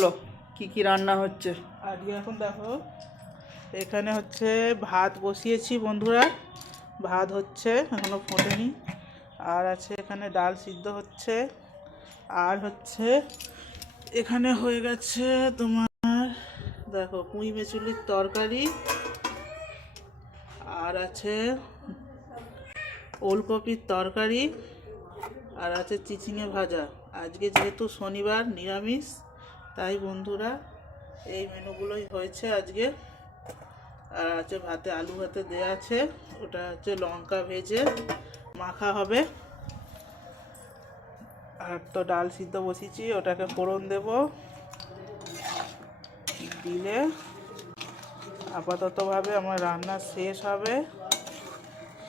বলো কি কি রান্না হচ্ছে? আজকে এখন দেখো, এখানে হচ্ছে ভাত বসিয়েছি বন্ধুরা। ভাত হচ্ছে, এখনও ফোটেনি। আর আছে এখানে ডাল সিদ্ধ হচ্ছে। আর হচ্ছে, এখানে হয়ে গেছে তোমার, দেখো, পুঁই মেচুলির তরকারি। আর আছে ওলকপির তরকারি। আর আছে চিচিঙে ভাজা। আজকে যেহেতু শনিবার, নিরামিষ তাই বন্ধুরা, এই মেনুগুলোই হয়েছে আজকে। আর আছে ভাতে, আলু ভাতে দেওয়া আছে। ওটা হচ্ছে লঙ্কা ভেজে মাখা হবে। আর তো ডাল সিদ্ধ বসিয়েছি, ওটাকে ফোড়ন দেব দিলে আপাততভাবে আমার রান্না শেষ হবে।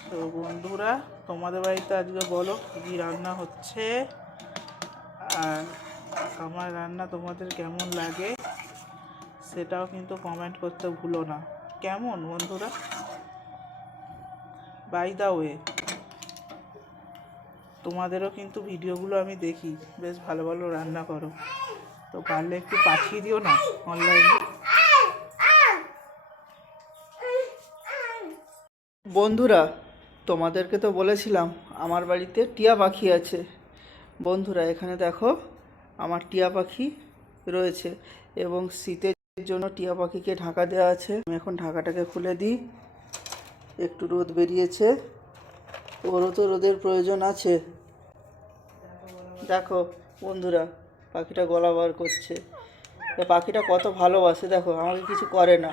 তো বন্ধুরা, তোমাদের বাড়িতে আজকে বলো কী কী রান্না হচ্ছে? আর আমার রান্না তোমাদের কেমন লাগে সেটাও কিন্তু কমেন্ট করতে ভুলো না। কেমন বন্ধুরা? বাই দা ওয়ে তোমাদেরও কিন্তু ভিডিওগুলো আমি দেখি। বেশ ভালো ভালো রান্না করো। তো পারলে একটু পাঠিয়ে দিও না অনলাইনে বন্ধুরা, তোমাদেরকে তো বলেছিলাম, আমার বাড়িতে টিয়া পাখি আছে। বন্ধুরা, এখানে দেখো আমার টিয়া পাখি রয়েছে এবং শীতের জন্য টিয়া পাখিকে ঢাকা দেওয়া আছে। আমি এখন ঢাকাটাকে খুলে দিই। একটু রোদ বেরিয়েছে। ওরও তো রোদের প্রয়োজন আছে। দেখো বন্ধুরা পাখিটা গলা বার করছে। পাখিটা কত ভালোবাসে দেখো আমাকে কিছু করে না।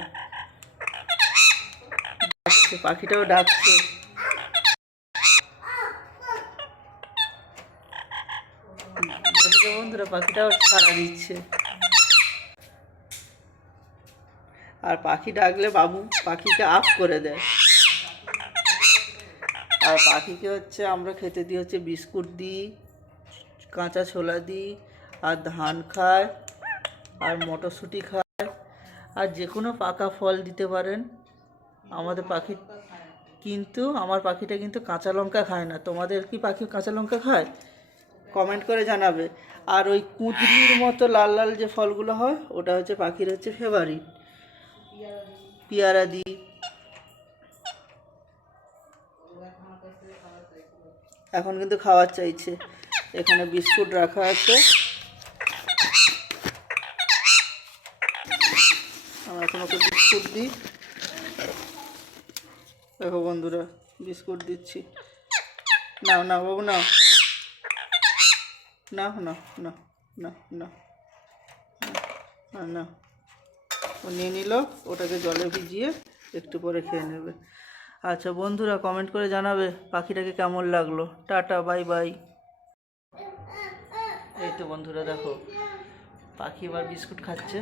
ডাকছে, পাখিটাও ডাকছে। দেখো বন্ধুরা পাখিটাও সাড়া দিচ্ছে। আর পাখি ডাকলে বাবু পাখিকে আপ করে দেয়। আর পাখিকে হচ্ছে আমরা খেতে দিই হচ্ছে বিস্কুট দিই, কাঁচা ছোলা দিই, আর ধান খায় আর মটরশুঁটি খায় আর যে কোনো পাকা ফল দিতে পারেন। আমাদের পাখি কিন্তু, আমার পাখিটা কিন্তু কাঁচা লঙ্কা খায় না। তোমাদের কি পাখি কাঁচা লঙ্কা খায়? কমেন্ট করে জানাবে। আর ওই কুঁদরির মতো লাল লাল যে ফলগুলো হয়, ওটা হচ্ছে পাখির হচ্ছে ফেভারিট পেয়ারা দিই এখন কিন্তু খাওয়ার চাইছে। এখানে বিস্কুট রাখা আছে। আমরা ওকে বিস্কুট দিই। দেখো বন্ধুরা, বিস্কুট দিচ্ছি। নাও না বাবু, নাও। না না না না না না ও নিয়ে নিল, ওটাকে জলে ভিজিয়ে একটু পরে খেয়ে নেবে। আচ্ছা বন্ধুরা কমেন্ট করে জানাবে পাখিটাকে কেমন লাগল। টাটা বাই বাই এই তো বন্ধুরা দেখো, পাখি এবার বিস্কুট খাচ্ছে।